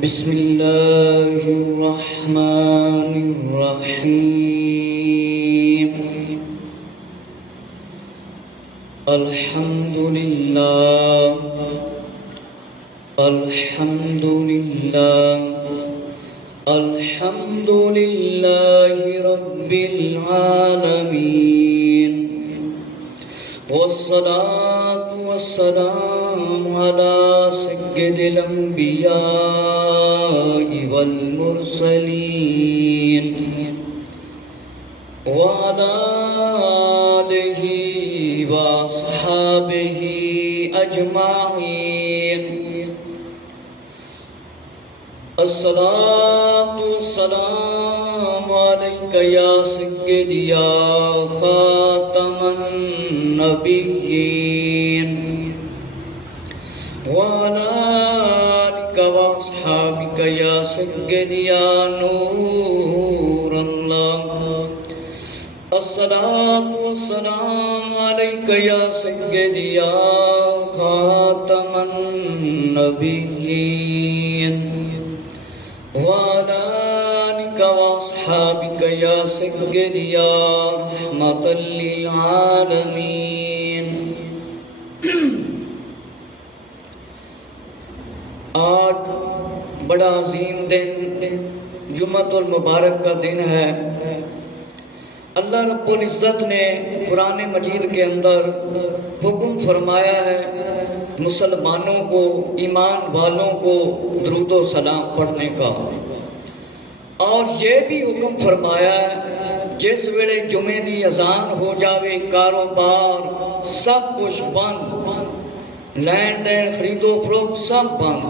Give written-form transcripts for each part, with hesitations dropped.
بسم اللہ الرحمن الرحیم الحمد للہ الحمد للہ الحمد للہ رب العالمین والصلاة والسلام على سید الانبیاء والمرسلین وعلى آلہ واصحابہ اجمعین الصلاة والسلام علیک یا سیدی یا خاتم النبیین وعلى آلک واصحابک یا سیدی یا نور اللہ الصلاة والسلام علیک یا سیدی یا خاتم النبیین وعلى آلك وأصحابك يا سيدي يا رحمة للعالمين. آج بڑا عظیم دن جمعۃ المبارک کا دن ہے. اللہ رب العزت نے قرآن مجید کے اندر حکم فرمایا ہے مسلمانوں کو، ایمان والوں کو درود و سلام پڑھنے کا، اور یہ بھی حکم فرمایا ہے جس ویلے جمعے دی اذان ہو جاوے کاروبار سب کچھ بند، لین دین خرید و فروخت سب بند،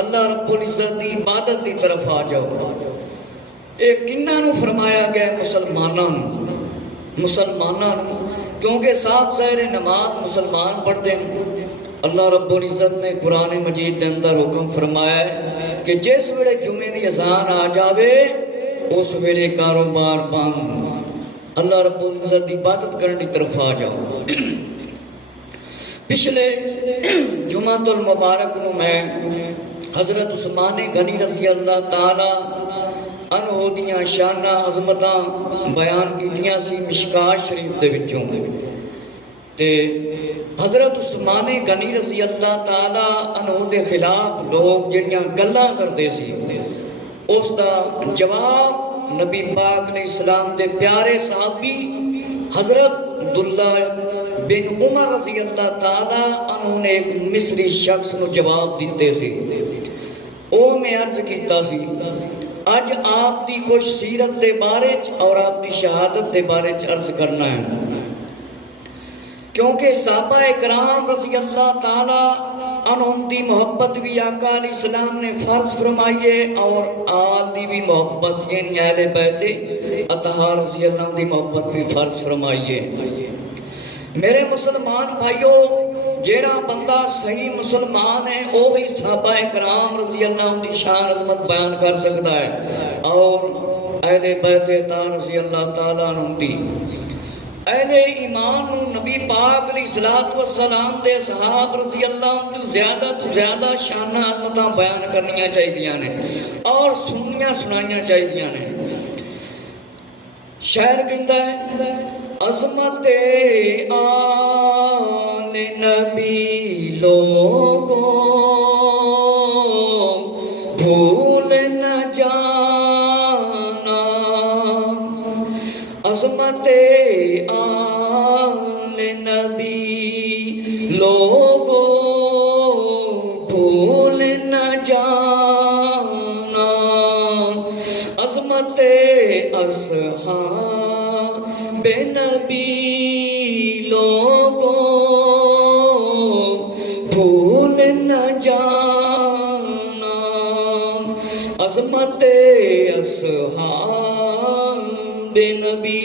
اللہ رب العزت دی عبادت دی طرف آ جاؤ. ایک کنہ نو فرمایا گیا مسلمانوں کیونکہ صاف ظاہر نماز مسلمان پڑھتے ہیں. اللہ رب العزت نے قرآن مجید کے اندر حکم فرمایا ہے کہ جس ویلے جمعے دی اذان آ جاوے اس ویلے کاروبار بند، اللہ رب العزت دی عبادت کرنے کی طرف آ جاؤ. پچھلے جمعۃ المبارک نو میں حضرت عثمان غنی رضی اللہ تعالی عنہ دیاں شاناں عظمتاں بیان کیتیاں سی مشکات شریف دے وچوں. تے حضرت عثمان غنی رضی اللہ تعالی عنہ دے خلاف لوگ جڑیاں گلاں کردے سی اس دا جواب نبی پاک علیہ السلام دے پیارے صحابی حضرت عبداللہ بن عمر رضی اللہ تعالی عنہ نے ایک مصری شخص نو جواب دیتے سی. او میں عرض کیتا سی اج آپ دی کچھ سیرت دے بارے اور آپ دی شہادت دے بارے عرض کرنا ہے، کیونکہ صحابہ اکرام رضی اللہ تعالی عنہم دی محبت بھی آقا علیہ السلام نے فرض فرمائی ہے، اور آل دی بھی محبت یعنی اہل بیت اطہار رضی اللہ عنہ دی محبت بھی فرض فرمائی ہے. میرے مسلمان بھائیو، جیڑا بندہ صحیح مسلمان ہے وہی صحابہ اکرام رضی اللہ عنہ دی شان عظمت بیان کر سکتا ہے، اور اہل بیت اطہار رضی اللہ تعالیٰ عنہ دی اہل ایمان نبی پاک علیہ الصلوۃ والسلام دے صحاب رضی اللہ عنہ تو زیادہ شاناں عظمتاں بیان کرنیاں چاہیدیاں نے اور سنائیاں چاہیدیاں نے. شاعر کہندا ہے عظمت آل نبی لوگوں بھول نہ جانا، عظمت آل نبی لوگوں بھول نہ جانا، عظمت اصحاب نبی لوگوں بھول نہ جانا، عظمت اصحاب نبی.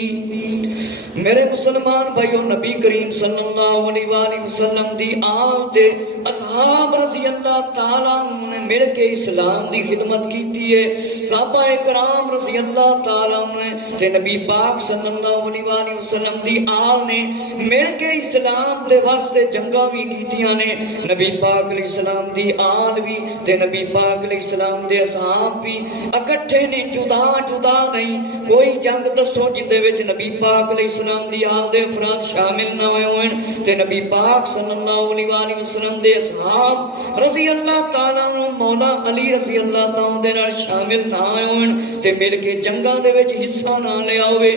میرے مسلمان بھائیوں، نبی کریم صلی اللہ علیہ وآلہ وسلم دی آل دے اصحاب اصحاب رضی اللہ تعالیٰ عنہ نے مل کے اسلام دی خدمت کیتی ہے. صحابہ کرام رضی اللہ تعالیٰ عنہ تے نبی پاک صلی اللہ علیہ وآلہ وسلم دی آل نے مل کے اسلام دے واسطے جنگاں بھی کیتیاں نے. نبی پاک علیہ السلام دی آل بھی تے نبی پاک علیہ السلام دے اصحاب بھی اکٹھے نے، جدا جدا نہیں. کوئی جنگ دسو جدے وچ نبی پاک علیہ السلام دی آل دے افراد شامل نہ ہوئے ہوئے تے نبی پاک صلی اللہ علیہ وآلہ وسلم دے اصحاب رضی اللہ تعالیٰ عنہ مولا علی رضی اللہ تعالیٰ دے نال شامل نہ ہوئے ہوئے تے مل کے جنگاں دے وچ حصہ نہ لیا ہوئے.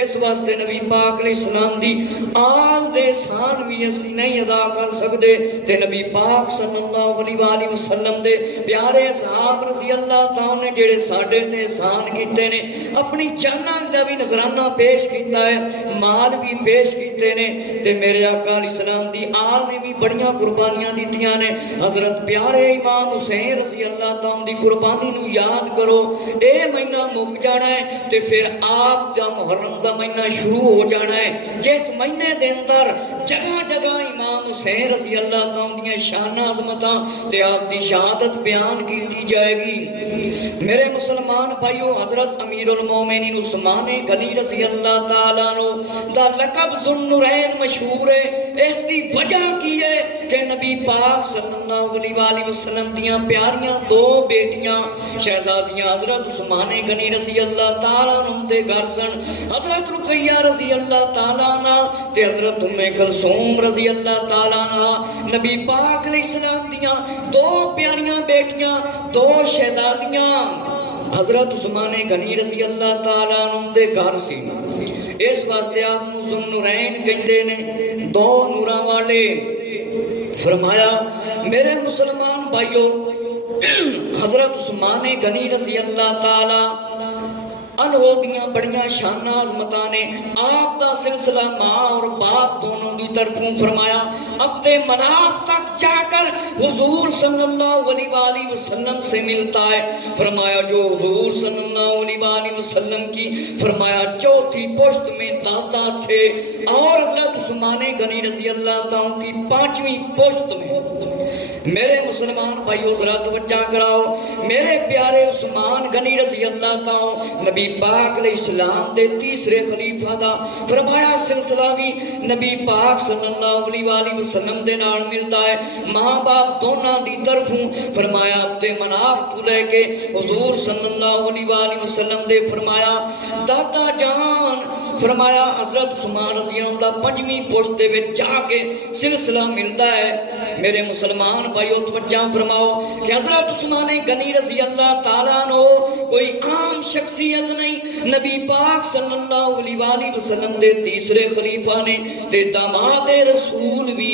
اس واسطے نبی پاک علیہ السلام دی آل دے احسان بھی اسی نہیں ادا کر سکتے تے نبی پاک صلی اللہ علیہ وآلہ وسلم دے پیارے اصحاب رضی اللہ تعالیٰ نے جڑے ساڈے تے احسان کیتے نے، اپنی جاناں دا بھی نذرانہ پیش کیتا ہے، مال بھی پیش کیتے نے تے میرے آقا علیہ السلام دی آل نے بھی بڑیاں قربانیاں دیتیاں نے. حضرت پیارے امام حسین رضی اللہ تعالیٰ دی قربانی نو یاد کرو. اے مہینہ مک جانا ہے تے پھر آپ دا محرم دا مہینہ شروع ہو جانا ہے، جس مہینے دے اندر جگہ جگہ امام حسین رضی اللہ تعالیٰ دی شان عظمتاں تے آپ دی شہادت بیان کی جائے گی. میرے مسلمان بھائیو، حضرت امیر المومنین عثمان غنی رضی اللہ تعالیٰ عنہ دا لقب ذوالنورین مشہور ہے. اس دی وجہ کی ہے کہ نبی پاک صلی اللہ علیہ وآلہ وسلم دیاں پیاریاں دو بیٹیاں شہزادیاں حضرت عثمان غنی رضی اللہ تعالیٰ عنہ دے گھر سن. حضرت رقیہ رضی اللہ تعالیٰ عنہ تے حضرت ام کلثوم رضی اللہ تعالیٰ عنہ نبی پاک علیہ السلام دیاں دو پیاریاں بیٹیاں، دو شہزادیاں حضرت عثمان غنی رضی اللہ تعالیٰ عنہ دے گھر سی. اس واسطے آپ نو ذوالنورین کہندے نے، دو نوراں والے. فرمایا میرے مسلمان بھائیو، حضرت عثمان غنی رضی اللہ تعالیٰ عنہ دیاں بڑیاں شان عظمتاں نے آپ دا سلسلہ ماں اور باپ دونوں دی طرفوں فرمایا عبد مناف تک جا کر حضور صلی اللہ علیہ وآلہ وسلم سے ملتا ہے. فرمایا جو حضور صلی اللہ علیہ وآلہ وسلم کی فرمایا چوتھی پشت میں دادا تھے اور حضرت عثمان غنی رضی اللہ تعالیٰ کی پانچویں پشت میں. میرے مسلمان بھائیو ذرا توجہ کراؤ، میرے پیارے عثمان غنی رضی اللہ تعالیٰ نبی پاک علیہ السلام دے تیسرے خلیفہ دا فرمایا سلسلہ بھی نبی پاک صلی اللہ علیہ وآلہ وسلم دے نال ملتا ہے. ماں باپ دونوں دی طرفوں فرمایا عبد مناف تو لے کے حضور صلی اللہ علیہ وآلہ وسلم دے فرمایا دادا جان فرمایا حضرت عثمان رضی اللہ دا پنجویں پشت دے وچ جا کے سلسلہ ملتا ہے. میرے مسلمان بھائیو توجہ فرماؤ کہ حضرت عثمان غنی رضی اللہ تعالیٰ عنہ کوئی عام شخصیت نہیں، نبی پاک صلی اللہ علیہ وآلہ وسلم دے تیسرے خلیفہ نے تے داماد رسول بھی.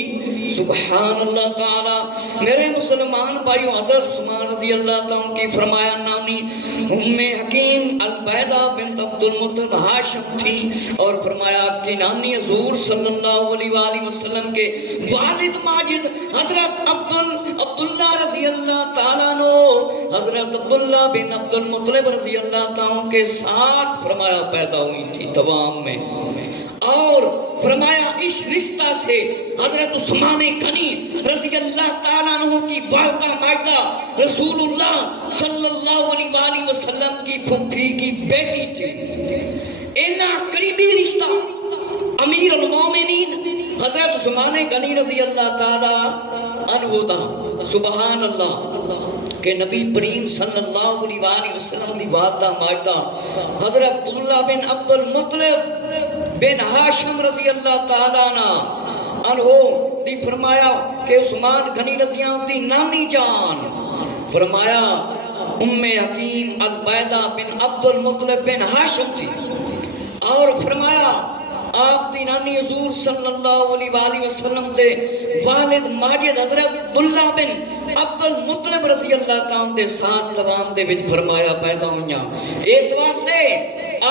سبحان اللہ تعالیٰ. میرے مسلمان بھائیو حضرت عثمان رضی اللہ تعالیٰ کی فرمایا نانی ام حکیم البیدہ بنت عبد المطلب ہاشم تھی اور فرمایا آپ کی نانی حضور صلی اللہ علیہ وآلہ وسلم کے والد ماجد حضرت عبداللہ رضی اللہ تعالیٰ عنہ حضرت عبداللہ بن عبد المطلب رضی اللہ تعالیٰ کے ساتھ فرمایا پیدا ہوئی تھی دوام میں. اور فرمایا اس رشتہ سے حضرت عثمان غنی رضی اللہ تعالیٰ عنہ کی والدہ ماجدہ رسول اللہ صلی اللہ علیہ وآلہ وسلم کی پھپھی کی بیٹی تھی. اینا قریبی رشتہ امیر المومنین حضرت عثمان غنی رضی اللہ تعالیٰ عنہ دا. سبحان اللہ کہ نبی کریم صلی اللہ علیہ وآلہ وسلم دی والدہ ماجدہ حضرت عبداللہ بن عبد المطلب بن ہاشم رضی اللہ تعالیٰ عنہ دی فرمایا کہ عثمان غنی رضی اللہ دی نانی جان فرمایا ام حکیم البیدہ بن عبد المطلب بن ہاشم تھی اور فرمایا آپ دی نانی حضور صلی اللہ علیہ وآلہ وسلم دے والد ماجد حضرت عبداللہ بن عبد المطلب رضی اللہ تعالیٰ دے ساتھ دوام دے وچ فرمایا پیدا ہوئیاں. اس واسطے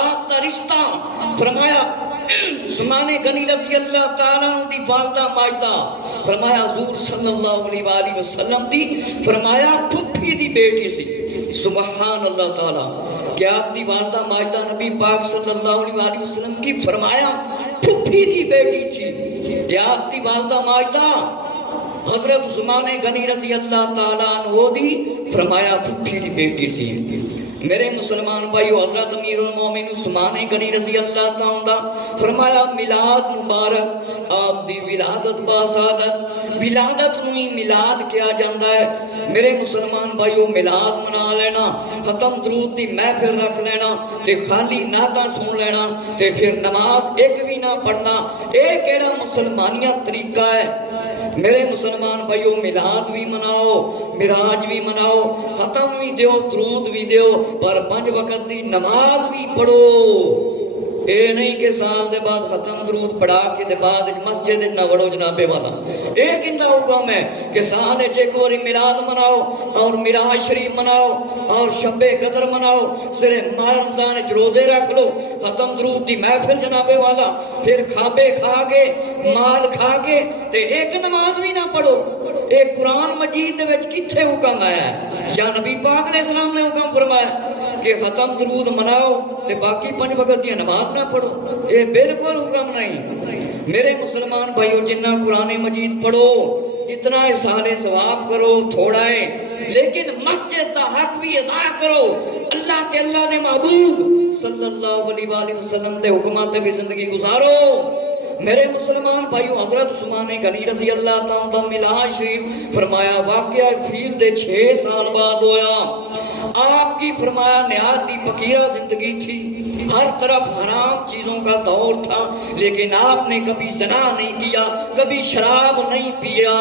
آپ دا رشتہ فرمایا عثمان غنی رضی اللہ تعالیٰ دی والدہ ماجدہ فرمایا حضور صلی اللہ علیہ وآلہ وسلم دی فرمایا پھپھی دی بیٹی سی. سبحان اللہ تعالیٰ کہ آپ دی والدہ ماجدہ نبی پاک صلی اللہ علیہ وآلہ وسلم کی فرمایا پھپھی دی بیٹی تھی. کہ آپ دی والدہ ماجدہ حضرت عثمان غنی رضی اللہ تعالیٰ عنہ دی فرمایا پھپھی دی بیٹی سی میرے مسلمان بھائیو حضرت امیر المومن عثمان غنی رضی اللہ تعالیٰ فرمایا میلاد مبارک آپ دی ولادت باسعادت ولادت نوی میلاد کیا جاندہ ہے میرے مسلمان بھائیو میلاد منا لینا ختم درود دی محفل رکھ لینا تے خالی نعتاں سن لینا تے پھر نماز ایک بھی نہ پڑھنا ایک ایڑا مسلمانیت طریقہ ہے میرے مسلمان بھائیو میلاد بھی مناؤ معراج بھی مناؤ ختم بھی دیو درود بھی دیو پر 5 وقت دی نماز بھی پڑھو اے نہیں کہ سال دے بعد ختم درود پڑھا کے دے بعد مسجد نہ وڑو جناب والا ایک اندہ حکم ہے کہ سال ایک واری میلاد مناؤ اور معراج شریف مناؤ اور شب قدر مناؤ سرے ماہ رمضان روزے رکھ لو ختم درود دی محفل جناب والا پھر کھابے کھا کے مال کھا کے تے ایک نماز بھی نہ پڑھو ایک قرآن مجید دے وچ کتھے حکم آیا ہے یا نبی پاک علیہ السلام نے حکم فرمایا کہ ختم درود مناؤ تے باقی 5 وقت دی نماز نہ پڑھو یہ بالکل حکم نہیں میرے مسلمان بھائیو جنہ قرآن مجید پڑھو جتنا احسان ثواب کرو تھوڑا ہے لیکن مسجد دا حق بھی ادا کرو اللہ کے اللہ دے محبوب صلی اللہ علیہ وآلہ وسلم دے حکمات بھی زندگی گزارو میرے مسلمان بھائیو حضرت عثمان غنی رضی اللہ تعالیٰ میلاد شریف فرمایا واقعہ فیل دے 6 سال بعد ہویا آپ کی فرمایا نہایت فقیرہ زندگی تھی ہر طرف حرام چیزوں کا دور تھا لیکن آپ نے کبھی زنا نہیں کیا کبھی شراب نہیں پیا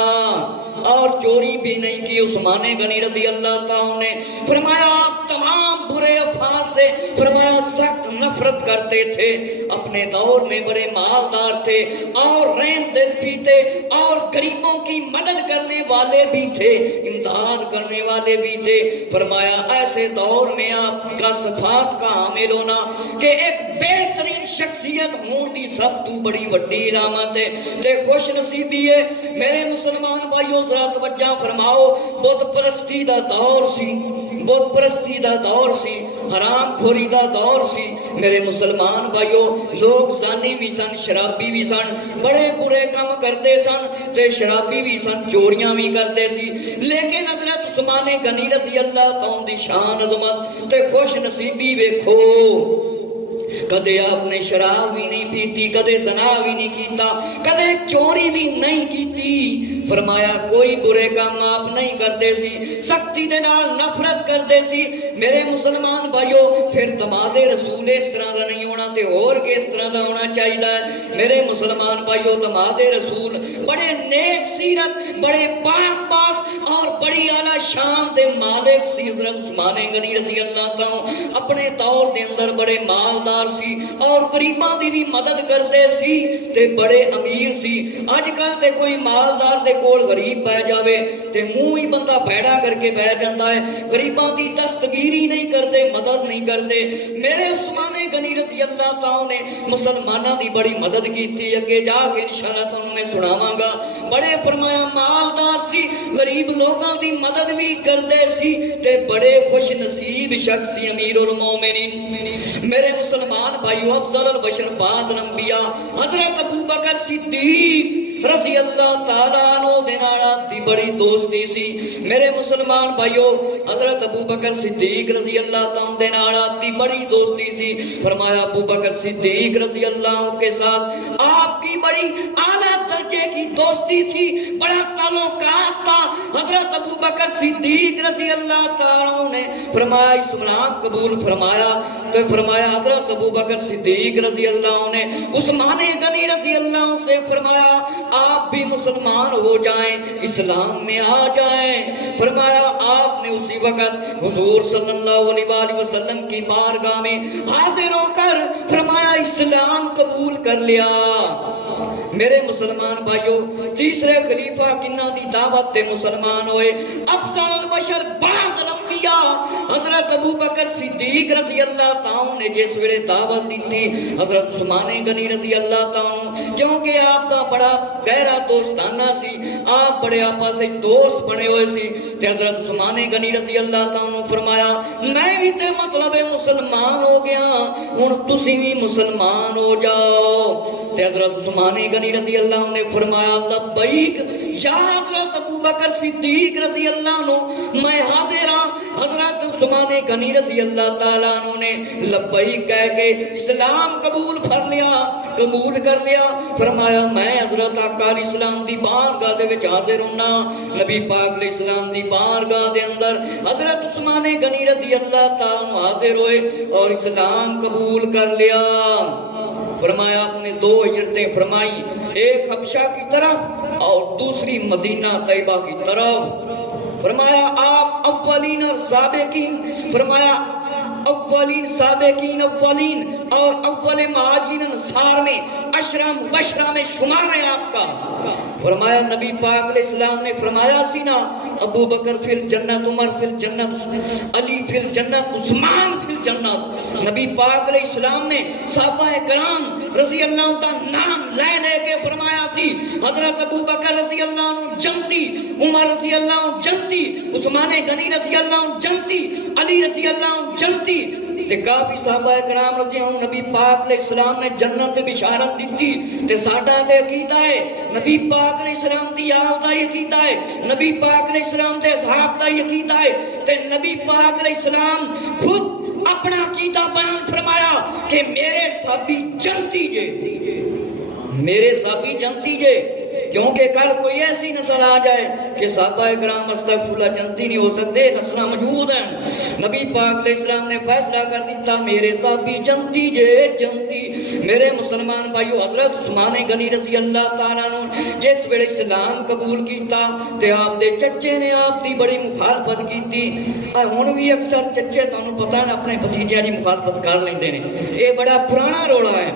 اور چوری بھی نہیں کی عثمان غنی رضی اللہ تعالیٰ نے فرمایا آپ تمام برے افعال سے فرمایا سخت نفرت کرتے تھے اپنے دور میں بڑے مالدار تھے اور رحم دل بھی تھے اور غریبوں کی مدد کرنے والے بھی تھے امداد کرنے والے بھی تھے فرمایا ایسے دور میں آپ کا صفات کا حامل ہونا کہ ایک بہترین شخصیت ہون دی سب تو بڑی وڈی علامت ہے تے خوش نصیبی ہے میرے مسلمان بھائیو ذرا توجہ فرماؤ بت پرستی دا دور سی بت پرستی دا دور سی حرام خوری دا دور سی میرے مسلمان بھائیو لوگ زانی بھی سن شرابی بھی سن بڑے برے کام کرتے سن تے شرابی بھی سن چوریاں بھی کرتے سی لیکن حضرت عثمان غنی رضی اللہ تعالیٰ دی شان عظمت تے خوش نصیبی ویکھو کدے آپ نے شراب بھی نہیں پیتی کدے زنا بھی نہیں کیتا کدے چوری بھی نہیں کیتی فرمایا کوئی برے کام آپ نہیں کرتے سی سختی دے نال نفرت کرتے سی میرے مسلمان بھائیو پھر دماد رسول اس طرح دا نہیں ہونا تے اور کس طرح دا ہونا چاہیے میرے مسلمان بھائیو دماد رسول بڑے نیک سیرت بڑے پاک پاک اور بڑی اعلی شان دے مالک سی حضرت عثمان غنی رضی اللہ تعالی اپنے دور دے اندر بڑے مالدار سی اور غریباں دی بھی مدد کرتے سی تے بڑے امیر سی اج کل تے کوئی مالدار دے کول غریب بہ جاوے تے منہ ہی بندہ بھیڑا کر کے بہ جاندا ہے غریباں دی دستگیری نہیں کرتے مدد نہیں کرتے میرے عثمان غنی رضی اللہ تعالی نے مسلماناں دی بڑی مدد کیتی اگے جا کے انشاءاللہ تانوں میں سناواں گا بڑے فرمایا مالدار سی غریب لوگاں دی مدد بھی کرتے سی تے بڑے خوش نصیب شخص سی امیر المومنین میرے مسلمان بھائیو افضل البشر بعد الانبیاء حضرت ابو بکر صدیق رضی اللہ تعالیٰ عنہ دینانا دی بڑی دوستی سی میرے مسلمان بھائیو حضرت ابو بکر صدیق رضی اللہ تعالیٰ دینانا دی بڑی دوستی سی فرمایا ابو بکر صدیق رضی اللہ کے ساتھ آپ کی بڑی اعلیٰ درجے کی دوستی تھی بڑا تعلقات تھا حضرت ابو بکر صدیق رضی اللہ تعالیٰ نے فرمایا اسلام قبول فرمایا تو فرمایا حضرت ابو بکر صدیق رضی اللہ نے عثمان غنی رضی اللہ سے فرمایا آپ بھی مسلمان ہو جائیں اسلام میں آ جائیں فرمایا آپ نے اسی وقت حضور صلی اللہ علیہ وآلہ وسلم کی بارگاہ میں حاضر ہو کر فرمایا اسلام قبول کر لیا میرے مسلمان بھائیو تیسرے خلیفہ کنہ دی دعوت دے مسلمان ہوئے افضل البشر بعد الانبیاء حضرت حضرت ابو بکر صدیق رضی اللہ تعالیٰ نے جس ویلے دعوت دیتی حضرت عثمان غنی رضی اللہ تعالیٰ کیونکہ آپ کا بڑا گہرا دوستانہ سی آپ بڑے آپس سے دوست بنے ہوئے سی تے حضرت عثمان غنی رضی اللہ تعالیٰ نے فرمایا میں بھی تے مطلب مسلمان ہو گیا ہن تسی بھی مسلمان ہو جاؤ تے حضرت عثمان غنی رضی اللہ نے فرمایا لبیک یا حضرت ابو بکر صدیق رضی اللہ عنہ میں حاضر ہاں حضرت عثمان غنی رضی اللہ تعالیٰ عنہ نے لبیک کہہ کے اسلام قبول کر لیا فرمایا میں حضرت آقا علیہ السلام دی بارگاہ دے وچ حاضر ہونا نبی پاک علیہ السلام دی بارگاہ دے اندر حضرت عثمان غنی رضی اللہ تعالیٰ عنہ حاضر ہوئے اور اسلام قبول کر لیا فرمایا آپ نے دو ہجرتیں فرمائی ایک حبشہ کی طرف اور دوسری مدینہ طیبہ کی طرف فرمایا آپ اولین اور سابقین فرمایا اولین سابقین اولین اور اول مہاجرین انصار میں عشرہ مبشرہ میں شمار ہے آپ کا فرمایا نبی پاک علیہ السلام نے فرمایا سی نا ابو بکر فی الجنت عمر فی الجنت علی فی الجنت عثمان فی الجنت نبی پاک علیہ السلام نے صحابہ کرام رضی اللہ تعالیٰ نام لے کے فرمایا تھی حضرت ابو بکر رضی اللہ عنہ جنتی عمر رضی اللہ عنہ جنتی عثمان غنی رضی اللہ عنہ جنتی علی رضی اللہ عنہ جنتی تے کافی صحابہ کرام رضی اللہ عنہ نبی پاک علیہ السلام نے جنت تے بشارت دیتی تے ساڈا تے عقیدہ ہے نبی پاک علیہ السلام دی آل دا عقیدہ ہے نبی پاک علیہ السلام دے اصحاب دا عقیدہ ہے تے نبی پاک علیہ السلام خود اپنا عقیدہ بیان فرمایا کہ میرے صحابی جنتی جے میرے صحابی جنتی جے کیونکہ کل کوئی ایسی نسل آ جائے کہ صحابہ کرام استغفراللہ جنتی نہیں ہو سکتے نسلیں موجود ہیں نبی پاک علیہ السلام نے فیصلہ کر دیتا میرے صحابی جنتی جے جنتی میرے مسلمان بھائیو حضرت عثمان غنی رضی اللہ تعالیٰ عنہ جس ویلے اسلام قبول کیتا تے آپ دے چچے نے آپ دی بڑی مخالفت کیتی ہن بھی اکثر چچے تانوں پتہ ہے اپنے بھتیجے دی مخالفت کر لیندے نے یہ بڑا پرانا رولا ہے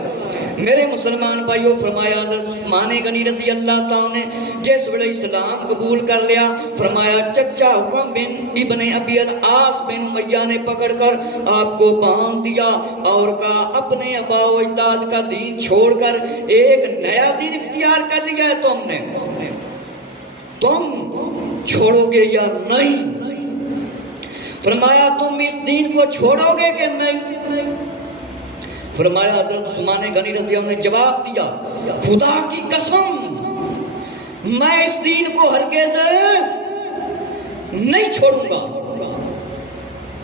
میرے مسلمان بھائیو فرمایا حضرت عثمان غنی رضی اللہ تعالیٰ نے جس ویلے اسلام قبول کر لیا فرمایا چچا حکم بن ابن ابی العاص بن امیہ نے پکڑ کر آپ کو باندھ دیا اور کہا اپنے آباء و اجداد کا دین چھوڑ کر ایک نیا دین اختیار کر لیا ہے تم چھوڑو گے یا نہیں فرمایا تم اس دین کو چھوڑو گے کہ نہیں فرمایا حضرت عثمان غنی رضی اللہ عنہ نے جواب دیا خدا کی قسم میں اس دین کو ہرگز نہیں چھوڑوں گا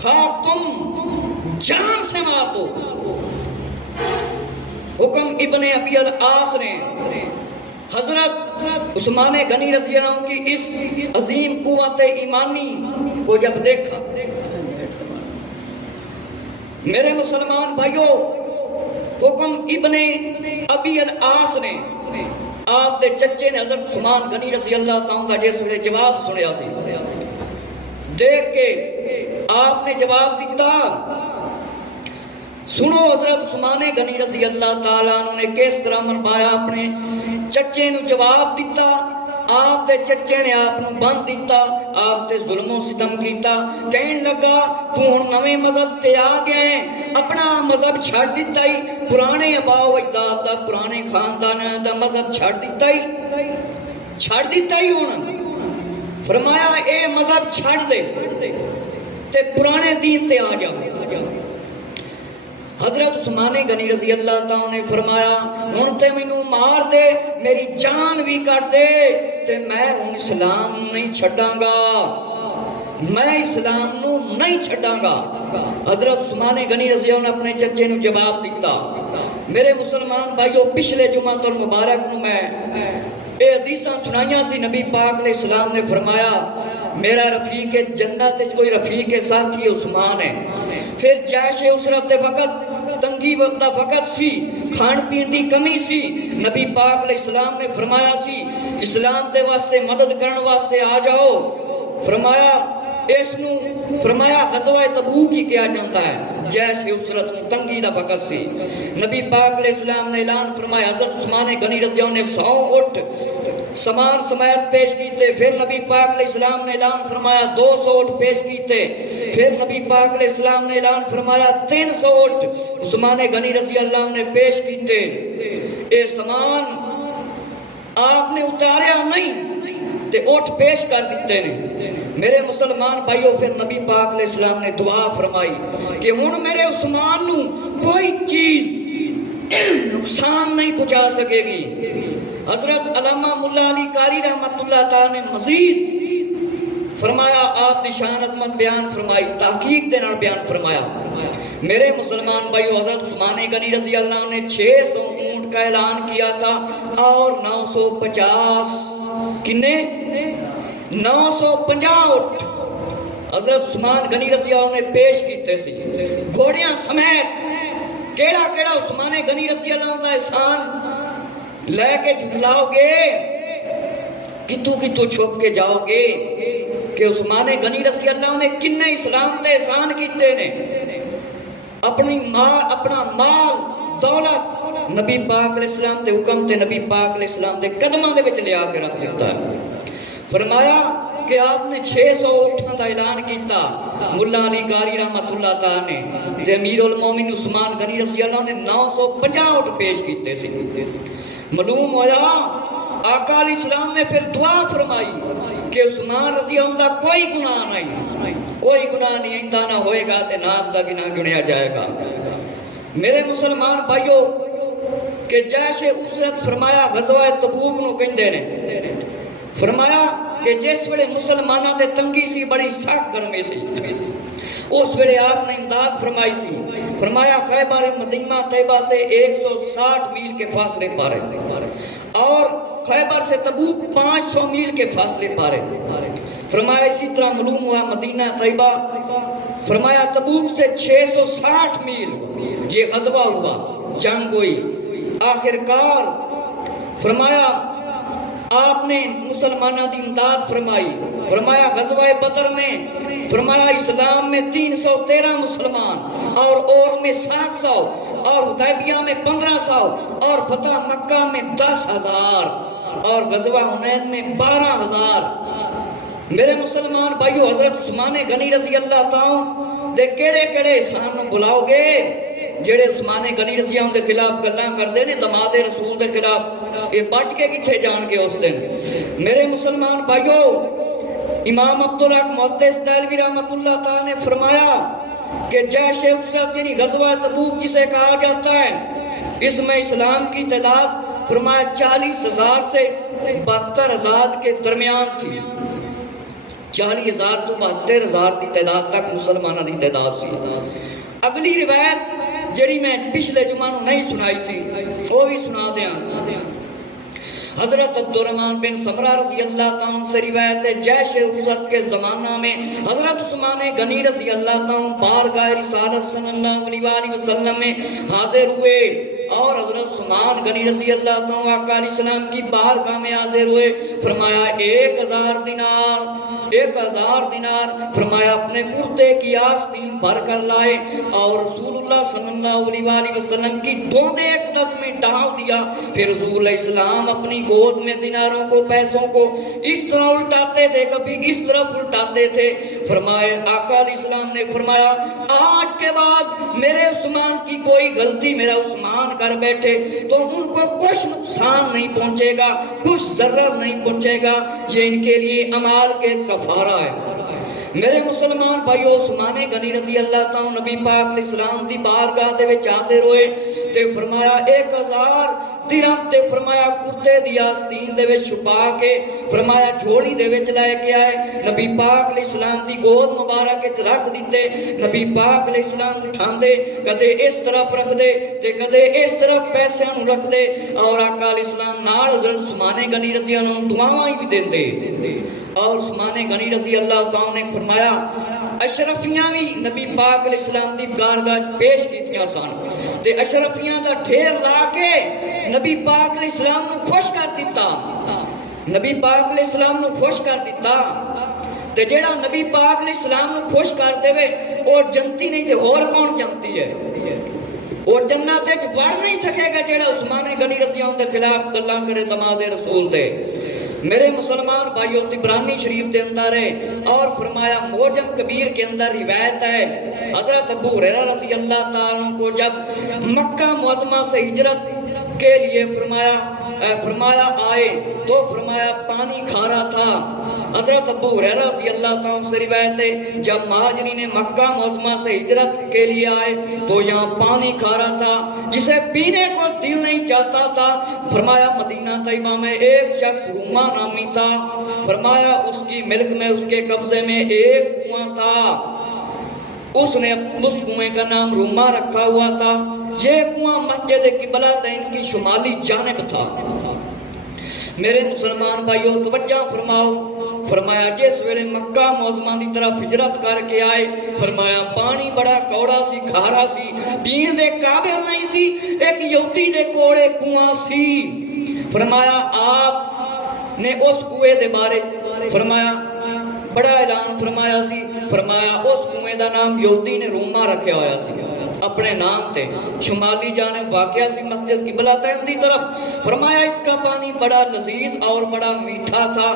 خواہ تم جان سے مار دو حکم ابن ابی العاص نے حضرت عثمان غنی رضی اللہ عنہ کی اس عظیم قوت ایمانی کو جب دیکھا میرے مسلمان بھائیوں حکم ابن ابی العاص نے آپ دے چچے نے حضرت عثمان غنی رضی اللہ تعالیٰ کا جس نے جواب سنیا سی دیکھ کے آپ نے جواب دیتا سنو حضرت عثمان غنی رضی اللہ تعالیٰ عنہ نے کس طرح منوایا اپنے چچے نو جواب دیتا آپ دے چچے نے آپ نو بند دیتا آپ تے ظلم و ستم کیتا کہن لگا تو ہن نویں مذہب تے آ گیا ہے اپنا مذہب چھڑ دیتا ہی پرانے آباء و اجداد دا پرانے خاندان دا مذہب چھڑ دیتا ہی ہن فرمایا اے مذہب چھڑ دے تے پرانے دین تے آ جا حضرت عثمان غنی رضی اللہ تعالیٰ نے فرمایا ہن تے مینوں مار دے میری جان بھی کٹ دے تے میں ہن اسلام نہیں چھڈاں گا میں اسلام نو نہیں چھڈاں گا حضرت عثمان غنی رضی اللہ نے اپنے چچے نو جواب دیتا میرے مسلمان بھائیو پچھلے جمعہ المبارک نو میں اے حدیثاں سنائیاں سی نبی پاک علیہ السلام نے فرمایا میرا رفیق جنت کوئی رفیق ساتھی عثمان ہے پھر جیش اسرت وقت تنگی وقت وقت سی کھان پین دی کمی سی نبی پاک علیہ السلام نے فرمایا سی اسلام دے واسطے مدد کرن واسطے آ جاؤ فرمایا اس نو فرمایا غزوہ تبوک ہی کیا جاتا ہے جیسے اسرت تنگی دا وقت سی نبی پاک علیہ السلام نے اعلان فرمایا حضرت عثمان غنی رضی اللہ عنہ نے 100 اٹھ سامان سمیت پیش کیتے، پھر نبی پاک علیہ السلام نے اعلان فرمایا 200 اونٹ پیش کیتے، پھر نبی پاک علیہ السلام نے اعلان فرمایا 300 اونٹ عثمان غنی رضی اللہ عنہ نے پیش کیتے۔ اے سامان آپ نے اتاریا نہیں تے اونٹ پیش کر دیتے نے۔ میرے مسلمان بھائیو، پھر نبی پاک علیہ السلام نے دعا فرمائی کہ ہن میرے عثمان نو کوئی چیز نقصان نہیں پہنچا سکے گی۔ حضرت علامہ ملا علی قاری رحمت اللہ تعالی نے مزید فرمایا، آپ نشان عظمت بیان فرمائی، تحقیق دے نال بیان فرمایا۔ میرے مسلمان بھائیو، حضرت عثمان غنی رضی اللہ عنہ نے 600 اونٹ کا اعلان کیا تھا اور 950 کنے 950 اونٹ حضرت عثمان غنی رضی اللہ عنہ نے پیش کیتے سی گھوڑیاں سمیت۔ کیڑا کیڑا عثمان غنی رضی اللہ عنہ کا احسان لے کے جھٹلاؤ گے، کتو چھپ کے جاؤ گے کہ عثمان غنی رضی اللہ عنہ نے کنے اسلام تے احسان کیتے نے، اپنا مال دولت نبی پاک علیہ السلام تے حکم تے نبی پاک علیہ السلام تے قدماں دے وچ لے آ کے رکھ دیتا ہے۔ فرمایا کہ آپ نے 600 اونٹاں دا اعلان کیتا، ملا علی قاری رحمت اللہ تعالی نے تے امیر المومن عثمان غنی رضی اللہ عنہ نے 950 اونٹ پیش کیتے سی۔ معلوم ہویا آقا علیہ السلام نے پھر دعا فرمائی کہ عثمان رضی اللہ عنہ دا کوئی گناہ نہیں، کوئی گناہ نہیں آئندہ نہ ہوئے گا تے نہ آپ دا گناہ گنیا جائے گا۔ میرے مسلمان بھائیو، کہ جیش اسرت فرمایا غزوہ تبوک نو کہندے نے، فرمایا کہ جس ویلے مسلمانہ تے تنگی سی، بڑی سخت گرمی سی، اس ویلے آپ نے امداد فرمائی سی۔ فرمایا خیبر مدینہ طیبہ سے 160 میل کے فاصلے پارے اور خیبر سے تبوک 500 میل کے فاصلے پارے۔ فرمایا اسی طرح معلوم ہوا مدینہ طیبہ، فرمایا تبوک سے 660 میل یہ غزوہ ہوا، جنگ ہوئی۔ آخرکار فرمایا آپ نے مسلمانہ دی امداد فرمائی۔ فرمایا غزوہ بدر میں فرمایا اسلام میں 313 مسلمان اور میں 700 اور حدیبیہ میں 1500 اور فتح مکہ میں 10,000 اور غزوہ حنین میں 12,000۔ میرے مسلمان بھائیو، حضرت عثمان غنی رضی اللہ تعالی دے کیڑے کیڑے احسان بلاؤ گے جڑے عثمان غنی رضی اللہ دے خلاف گلاں کردے نے، دماد رسول دے خلاف، یہ بچ کے کتھے جان گے اس دن؟ میرے مسلمان بھائیو، امام عبدالحق محدث دہلوی رحمت اللہ تعالی نے فرمایا کہ جیش اسرت یعنی غزوہ تبوک جسے کہا جاتا ہے، اس میں اسلام کی تعداد فرمایا 40,000 سے 72,000 کے درمیان تھی۔ 40,000 تو 72,000 کی تعداد تک مسلمانوں کی تعداد سی۔ اگلی روایت جڑی میں پچھلے جمعہ نو نہیں سنائی سی وہ بھی سنا دیاں۔ حضرت عبدالرحمن بن سمرہ رضی اللہ تعالیٰ سے روایت ہے، جیش عزت کے زمانہ میں حضرت عثمان غنی رضی اللہ تعالیٰ بارگاہ رسالت صلی اللہ علیہ وسلم میں حاضر ہوئے اور حضرت عثمان غنی رضی اللہ تعالیٰ آقا علیہ السلام کی بارگاہ میں حاضر ہوئے۔ فرمایا 1,000 دینار فرمایا اپنے کرتے کی آستین بھر کر لائے اور رسول اللہ صلی اللہ علیہ وسلم کی دوندے ایک دس میں ڈال دیا۔ پھر رسول اللہ اسلام اپنی گود میں دیناروں کو پیسوں کو اس طرح الٹاتے تھے، کبھی اس طرف الٹاتے تھے۔ فرمایا آقا علیہ السلام نے فرمایا آج کے بعد میرے عثمان کی کوئی غلطی میرا عثمان کر بیٹھے تو ان کو کچھ نقصان نہیں پہنچے گا، کچھ ضرر نہیں پہنچے گا، یہ ان کے لیے اعمال کے کفارہ ہے۔ میرے مسلمان بھائیو، عثمان غنی رضی اللہ تعالیٰ نبی پاک علیہ السلام دی بارگاہ دے وچ حاضر ہوئے تے فرمایا 1,000 درہم تے فرمایا کتے دی آستین دے وچ چھپا کے فرمایا جھولی دے وچ لے کے آئے، نبی پاک علیہ السلام دی گود مبارک وچ رکھ دیتے۔ نبی پاک علیہ السلام اٹھاندے، کدے اس طرف رکھ دے تے کدے اس طرف پیسے نوں رکھ دے اور آقا علیہ السلام نال حضرت عثمان غنی رضی اللہ عنہ دعاواں بھی دیندے۔ اور عثمان غنی رضی اللہ تعالیٰ نے فرمایا اشرفیاں بھی نبی پاک علیہ السلام دی بارگاہ پیش کیتیاں سن تے اشرفیاں دا ڈھیر لا کے نبی پاک علیہ السلام نو خوش کر دیتا، نبی پاک علیہ السلام نو خوش کر دیتا۔ تے جیڑا نبی پاک علیہ السلام نو خوش کر دے اور جنتی نہیں تے اور کون جنتی ہے؟ اور جنت وچ وڑ نہیں سکے گا جیڑا عثمان غنی رضی اللہ عنہ دے خلاف گلاں کرے دماد رسول دے۔ میرے مسلمان بھائیو طبرانی شریف کے اندر ہے اور فرمایا معجم کبیر کے اندر روایت ہے حضرت ابو ہریرہ رضی اللہ تعالیٰ کو جب مکہ معظمہ سے ہجرت کے لیے فرمایا آئے تو فرمایا پانی کھارا تھا. حضرت ابو ہریرہ رضی اللہ تعالیٰ سے روایت ہے جب مہاجرین مکہ معظمہ سے ہجرت کے لیے آئے تو یہاں پانی کھارا تھا جسے پینے کو دل نہیں چاہتا تھا. فرمایا مدینہ طیبہ میں ایک شخص روما نامی تھا. فرمایا اس کی ملک میں اس کے قبضے میں ایک کنواں تھا. اس نے اس کنویں کا نام روما رکھا ہوا تھا. یہ کنواں مسجد قبلہ تین کی شمالی جانب تھا. میرے مسلمان بھائیو توجہ فرماؤ. فرمایا جس ویلے مکہ معظمہ دی طرف ہجرت کر کے آئے فرمایا پانی بڑا کوڑا سی کھارا سی پین دے قابل نہیں سی. ایک یہودی دے کوڑے کنواں سی. فرمایا آپ نے اس کنویں دے بارے فرمایا بڑا اعلان فرمایا سی. فرمایا اس کنویں دا نام یہودی نے روما رکھیا ہویا سی اپنے نام تے شمالی جانب واقعہ سی مسجد قبلہ تین دی طرف. فرمایا اس کا پانی بڑا لذیذ اور بڑا میٹھا تھا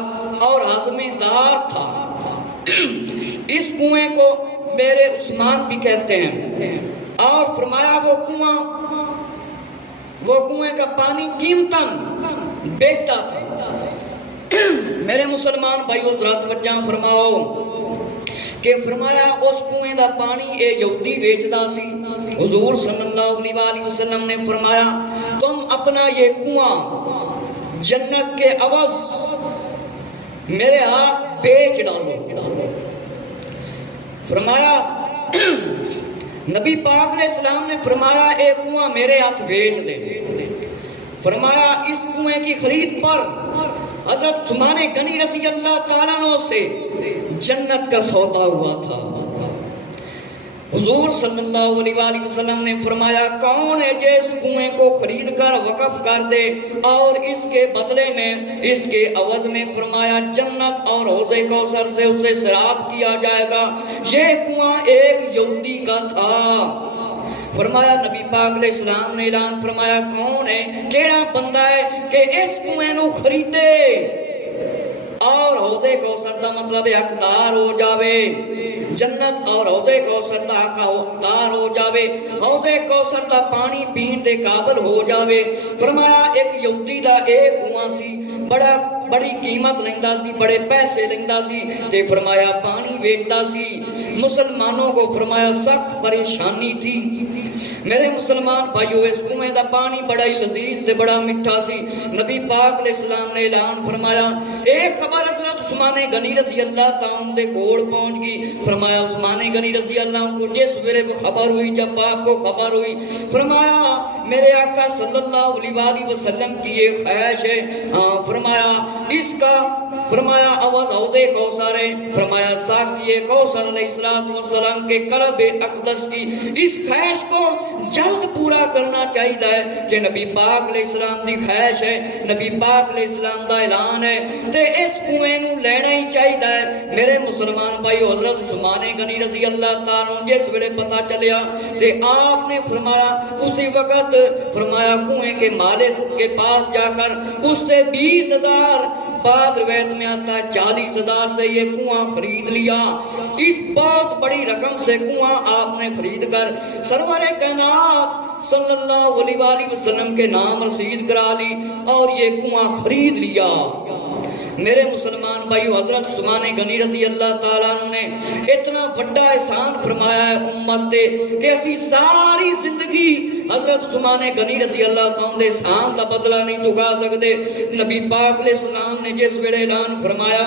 اور ہضمے دار تھا. اس کنویں کو میرے عثمان بھی کہتے ہیں. اور فرمایا وہ کنویں کا پانی قیمتاً بیچتا تھا. میرے مسلمان بھائیو ذرا توجہ فرماؤ کہ فرمایا اس کنویں دا پانی اے یہودی ویچدا سی. حضور صلی اللہ علیہ وسلم نے فرمایا تم اپنا یہ کنواں جنت کے عوض میرے ہاتھ بیچ ڈالو. فرمایا نبی پاک علیہ السلام نے فرمایا اے کنواں میرے ہاتھ بیچ دے. فرمایا اس کنویں کی خرید پر حضرت عثمان غنی رضی اللہ تعالیٰ عنہ سے جنت کا سودا ہوا تھا. حضور صلی اللہ علیہ وسلم نے فرمایا کون ہے جس کنویں کو خرید کر وقف کر دے اور اس کے بدلے میں اس کے عوض میں فرمایا جنت اور حوض کوثر سے اسے سراب کیا جائے گا. یہ کنواں ایک یہودی کا تھا. فرمایا نبی پاک علیہ السلام نے اعلان فرمایا کون ہے کیڑا بندہ ہے کہ اس کنویں نو خریدے اور حوض کوثر دا مطلب حقدار ہو جاوے. جنت اور حوض کوثر دا حقدار ہو جاوے. حوض کوثر دا پانی پین دے قابل ہو جاوے. فرمایا ایک یہودی دا ایک کنواں سی بڑی قیمت لیندا سی بڑے پیسے لیندا سی تے فرمایا پانی بیچدا سی. مسلمانوں کو فرمایا سخت پریشانی تھی. میرے مسلمان بھائیو اس کنویں دا پانی بڑا ہی لذیذ تے بڑا میٹھا سی. نبی پاک علیہ السلام نے اعلان فرمایا ایک خبر حضرت عثمان غنی رضی اللہ تعالیٰ دے کول پہنچ گئی. فرمایا عثمان غنی رضی اللہ عنہ کو جس ویلے کو خبر ہوئی جب آپ کو خبر ہوئی فرمایا میرے آقا صلی اللہ علیہ وسلم کی یہ خواہش ہے. فرمایا اس کا فرمایا عوض حوض کوثر ہے. فرمایا ساقی کوثر علیہ السلام کے قلب اقدس کی اس خواہش کو جلد پورا کرنا چاہیے کہ نبی پاک علیہ السلام دی خواہش ہے نبی پاک علیہ السلام دا اعلان ہے تے اس کنویں نو لینا ہی چاہیے. میرے مسلمان بھائی حضرت عثمان غنی رضی اللہ تعالیٰ جس ویلے پتہ چلیا تے آپ نے فرمایا اسی وقت فرمایا کنویں کے مالک کے پاس جا کر اس سے 20,000 بعد روایت میں آتا ہے 40,000 سے یہ کنواں خرید لیا. اس بہت بڑی رقم سے کنواں آپ نے خرید کر سرور کائنات صلی اللہ علیہ وسلم کے نام رسید کرا لی اور یہ کنواں خرید لیا. میرے مسلمان بھائی حضرت عثمان غنی رضی اللہ تعالیٰ عنہ نے اتنا بڑا احسان فرمایا ہے امت تے کہ اسی ساری زندگی حضرت عثمان غنی رضی اللہ تعالیٰ دے احسان دا بدلہ نہیں چکا سکتے. نبی پاک علیہ السلام نے جس ویلے اعلان فرمایا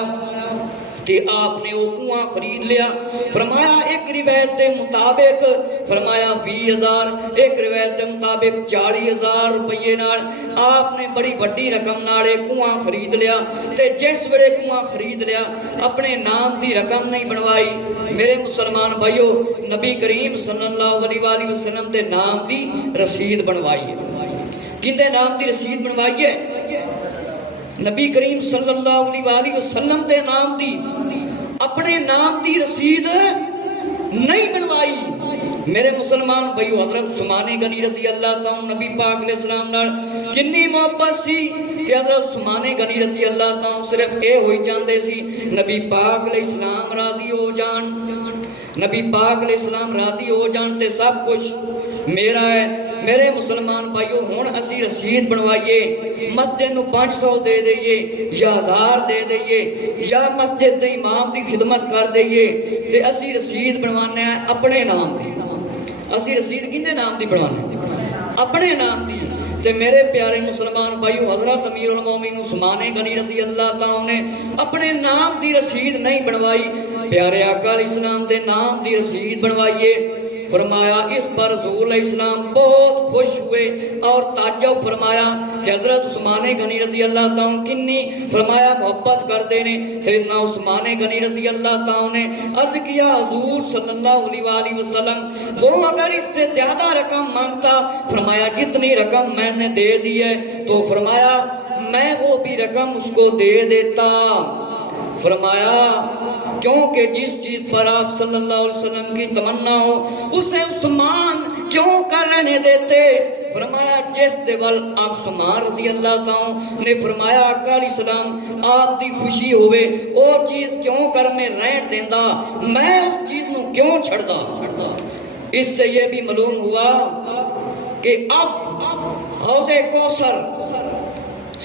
کہ آپ نے وہ کنواں خرید لیا. فرمایا ایک روایت کے مطابق فرمایا 20,000 ایک روایت کے مطابق 40,000 روپیے نال آپ نے بڑی بڑی رقم نال کنواں خرید لیا. تے جس ویلے کنواں خرید لیا اپنے نام دی رقم نہیں بنوائی. میرے مسلمان بھائیو نبی کریم صلی اللہ علیہ وسلم دے نام دی رسید بنوائی ہے. کندے نام دی رسید بنوائی ہے؟ نبی کریم صلی اللہ علیہ وسلم دے نام دی اپنے نام دی رسید نہیں بنوائی. میرے مسلمان بھائیو حضرت عثمان غنی رضی اللہ تعالیٰ نبی پاک علیہ السلام نال کنی محبت سی کہ حضرت عثمان غنی رضی اللہ تعالیٰ صرف اے ہوئی چاہتے سی نبی پاک علیہ السلام راضی ہو جان، نبی پاک علیہ السلام راضی ہو جان تے سب کچھ میرا ہے۔ میرے مسلمان بھائیو ہون اسی رسید بنوائیے، مسجد نو 500 دے دئیے یا 1000 دے دئیے یا مسجد دے امام دی خدمت کر دئیے تے اسی رسید بنوانے ہیں اپنے نام دی۔ اسی رسید کنے نام دی بنوانے اپنے نام دی۔ تے میرے پیارے مسلمان بھائیو حضرت امیر المومنین عثمان غنی رضی اللہ تعالیٰ نے اپنے نام دی رسید نہیں بنوائی، پیارے آقا علیہ السلام دے نام دی رسید بنوائیے۔ فرمایا اس پر رسول علیہ السلام بہت خوش ہوئے اور تعجب فرمایا کہ حضرت عثمان غنی رضی اللہ تعالیٰ کنی فرمایا محبت کردے نے۔ سیدنا عثمان غنی رضی اللہ تعالیٰ نے عرض کیا حضور صلی اللہ علیہ وآلہ وسلم وہ اگر اس سے زیادہ رقم مانگتا، فرمایا جتنی رقم میں نے دے دی ہے تو فرمایا میں وہ بھی رقم اس کو دے دیتا۔ فرمایا کیونکہ جس چیز پر آپ صلی اللہ علیہ وسلم کی تمنا ہو اسے عثمان کیوں کر رہنے دیتے؟ فرمایا جس دیول آپ عثمان رضی اللہ تعالیٰ نے فرمایا آقا علیہ السلام آپ دی خوشی ہوئے وہ چیز کیوں کر میں رہن دیندہ، میں اس چیز نو کیوں چھڑدا۔ اس سے یہ بھی معلوم ہوا کہ اب حوض کوثر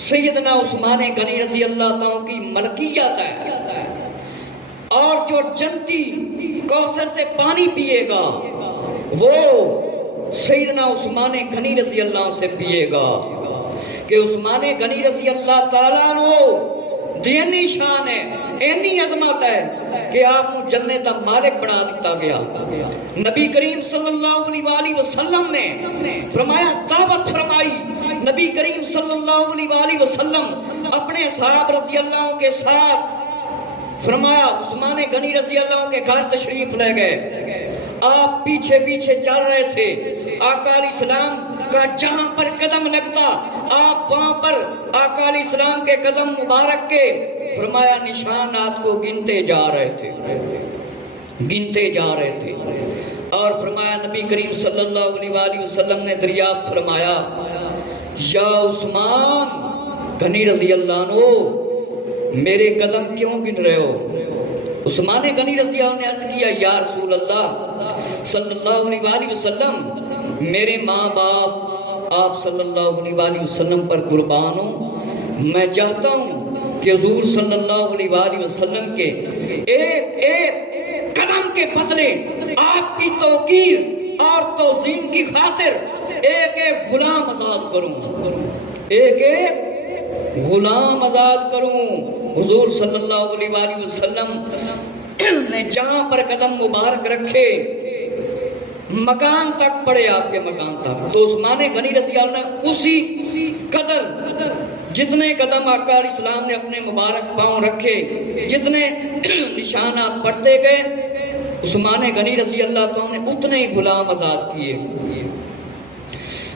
سیدنا عثمان غنی رضی اللہ تعالیٰ کی ملکیت ہے، اور جو جنتی کوثر سے پانی پیے گا وہ سیدنا عثمان غنی رضی اللہ سے پیے گا، کہ عثمان غنی رضی اللہ تعالیٰ عنہ دینی شان ہے، اینی عظمت ہے کہ آپ کو جنت کا مالک بنا دیتا گیا۔ نبی کریم صلی اللہ علیہ وآلہ وسلم نے فرمایا دعوت فرمائی، نبی کریم صلی اللہ علیہ وآلہ وسلم اپنے صحابہ رضی اللہ کے ساتھ فرمایا عثمان غنی رضی اللہ کے گھر تشریف لے گئے، آپ پیچھے پیچھے چل رہے تھے، آقا علیہ السلام کا جہاں پر قدم لگتا آپ وہاں پر آقا علیہ السلام کے قدم مبارک کے فرمایا نشانات کو گنتے جا رہے تھے، گنتے جا رہے تھے، اور فرمایا نبی کریم صلی اللہ علیہ وآلہ وسلم نے دریافت فرمایا یا عثمان غنی رضی اللہ عنہ میرے قدم کیوں گن رہے ہو؟ عثمان غنی رضی اللہ نے عرض کیا یا رسول اللہ صلی اللہ علیہ وآلہ وسلم میرے ماں باپ آپ صلی اللہ علیہ وآلہ وسلم پر قربان ہوں، میں چاہتا ہوں کہ حضور صلی اللہ علیہ وآلہ وسلم کے ایک ایک قدم کے بدلے آپ کی توقیر اور توزین کی خاطر ایک ایک غلام آزاد کروں، ایک ایک غلام آزاد کروں۔ حضور صلی اللہ علیہ وآلہ وسلم نے جہاں پر قدم مبارک رکھے مکان تک پڑے، آپ کے مکان تک، تو عثمان غنی رضی اللہ نے اسی قدر جتنے قدم آقا علیہ السلام نے اپنے مبارک پاؤں رکھے، جتنے نشانات پڑھتے گئے، عثمان غنی رضی اللہ تعالیٰ نے اتنے ہی غلام آزاد کیے۔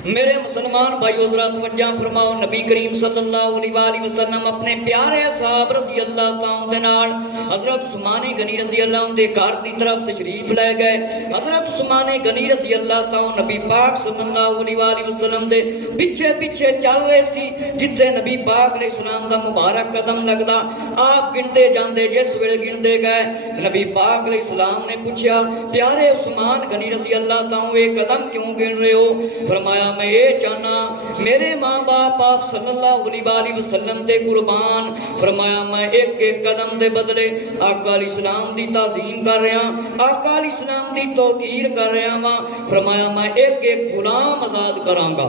میرے مسلمان بھائیو ذرا توجہ فرماؤ، نبی کریم صلی اللہ علیہ وآلہ وسلم اپنے پیارے صحابہ رضی اللہ تعالیٰ دے نال حضرت عثمان غنی رضی اللہ عنہ دے گھر دی طرف تشریف لے گئے۔ حضرت عثمان غنی رضی اللہ تعالیٰ نبی پاک صلی اللہ علیہ وآلہ وسلم دے پیچھے پیچھے چل رہے سی، جتھے نبی پاک علیہ السلام دا مبارک قدم لگدا آپ گنتے جاندے، جس ویلے گنتے گئے نبی پاک علیہ السلام نے پوچھا پیارے عثمان غنی رضی اللہ تعالیٰ یہ قدم کیوں گن رہے ہو؟ فرمایا میں یہ چاہنا میرے ماں باپ آپ صلی اللہ علیہ وآلہ وسلم دے قربان، فرمایا میں ایک ایک قدم دے بدلے آقا علیہ السلام دی تعظیم کر رہا، آقا علیہ السلام دی توقیر کر رہا ہاں، فرمایا میں ایک ایک غلام آزاد کراں گا،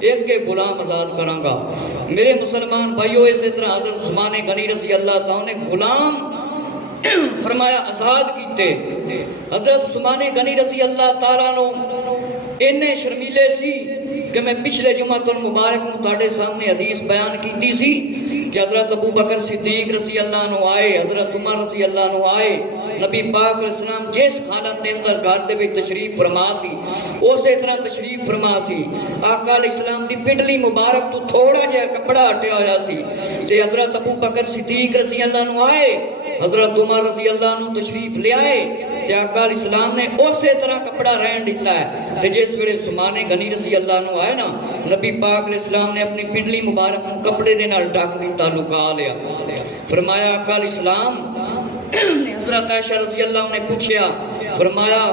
ایک ایک غلام آزاد کراں گا۔ میرے مسلمان بھائیو اسی طرح حضرت عثمان غنی رضی اللہ تعالیٰ نے غلام فرمایا آزاد کیتے۔ حضرت عثمان غنی رضی اللہ تعالیٰ نو انہیں شرمیلے سی کہ میں پچھلے جمعہ المبارک میں تہاڈے سامنے حدیث بیان کیتی سی کہ حضرت ابو بکر صدیق رضی اللہ عنہ آئے، حضرت عمر رضی اللہ عنہ آئے، نبی پاک علیہ السلام جس حالت دے اندر گھر دے وچ تشریف فرما سی اسی طرح تشریف فرما سی، آقا علیہ السلام دی پنڈلی مبارک تو تھوڑا جہا کپڑا ہٹیا ہوا سی تے حضرت ابو بکر صدیق رضی اللہ عنہ آئے، حضرت عمر رضی اللہ عنہ تشریف لے آئے، تے آقا علیہ السلام نے اسی طرح کپڑا رہن دیتا ہے تے جس ویلے عثمان غنی رضی اللہ عنہ آئے نا نبی پاک علیہ السلام نے اپنی پنڈلی مبارک کو کپڑے دے نال ڈھک دیتا لکا لیا فرمایا آقا علیہ السلام نے حضرت عائشہ رضی اللہ عنہ نے پوچھا فرمایا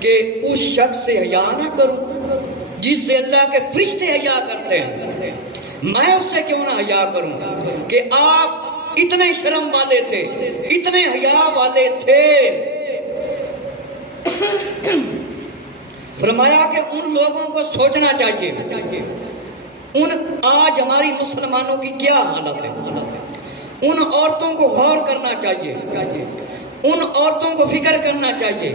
کہ اس شخص سے حیا نہ کروں جس سے اللہ کے فرشتے حیا کرتے ہیں میں اس سے کیوں نہ حیا کروں کہ آپ اتنے شرم والے تھے اتنے حیا والے تھے فرمایا کہ ان لوگوں کو سوچنا چاہیے آج ہماری مسلمانوں کی کیا حالت ہے ان عورتوں کو غور کرنا چاہیے ان عورتوں کو فکر کرنا چاہیے